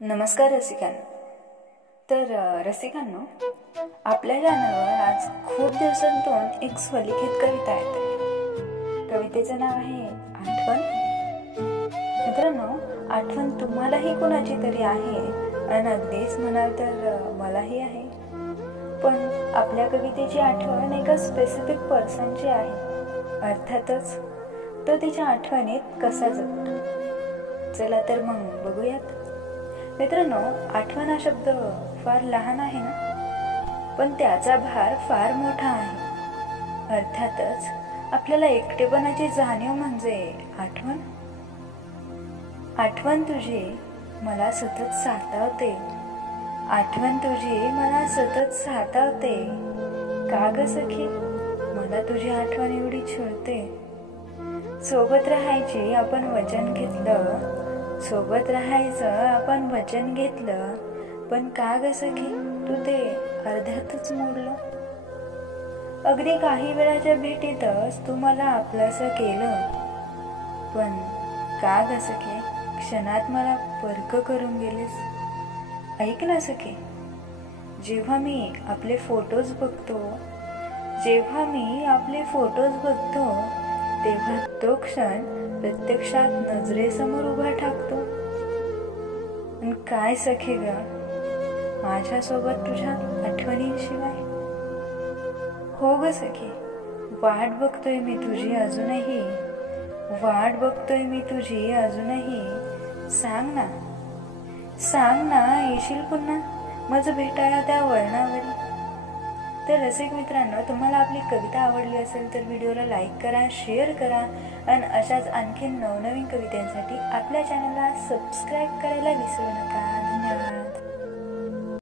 नमस्कार रसिकांनो. तर रसिकांनो, आपल्या चॅनलवर आज खूप दिवसांतून एक स्वलिखित कविता येते. कवितेचं नाव आहे आठवण. मित्रांनो, आठवण तुम्हालाही कोणाची तरी आहे आणि अगदीच म्हणाल तर मलाही आहे. पण आपल्या कवितेची आठवण एका स्पेसिफिक पर्सनची आहे. अर्थातच तो तिच्या आठवणीत कसा जगतो. चला तर मग बघूयात. मित्रांनो, आठवण हा शब्द फार लहान आहे ना, पण त्याचा भार फार मोठा आहे. अर्थातच आपल्याला एकटेपणाची जाणीव म्हणजे आठवण. आठवण तुझी मला सतत सातावते. आठवण तुझी मला सतत सातावते. का ग सखी, मला तुझी आठवण एवढी छळते. सोबत राहायची आपण वचन घेतलं, सोबत राहायचं आपण वचन घेतलं, पण का ग सखी तू ते अर्ध्यातच मोडलं. अगदी काही वेळाच्या भेटीतच तू मला आपलंसं केलं, पण का ग सखी क्षणात मला परक करून गेलीस. ऐक ना सखी, जेव्हा मी आपले फोटोज बघतो, तेव्हा तो क्षण प्रत्यक्षात नजरेसमोर उभा टाकतो. आणि काय सखे ग, माझ्यासोबत तुझ्या आठवणींशिवाय. हो ग सखी, वाट बघतोय मी तुझी अजूनही, वाट बघतोय मी तुझी अजूनही. सांग ना येशील पुन्हा मज भेटायला त्या वळणावरी. तर रसिक मित्रांनो, तुम्हाला आपली कविता आवडली असेल तर व्हिडिओला लाईक करा, शेअर करा आणि अशाच आणखी नवनवीन कवितांसाठी आपल्या चॅनलला सबस्क्राईब करायला विसरू नका.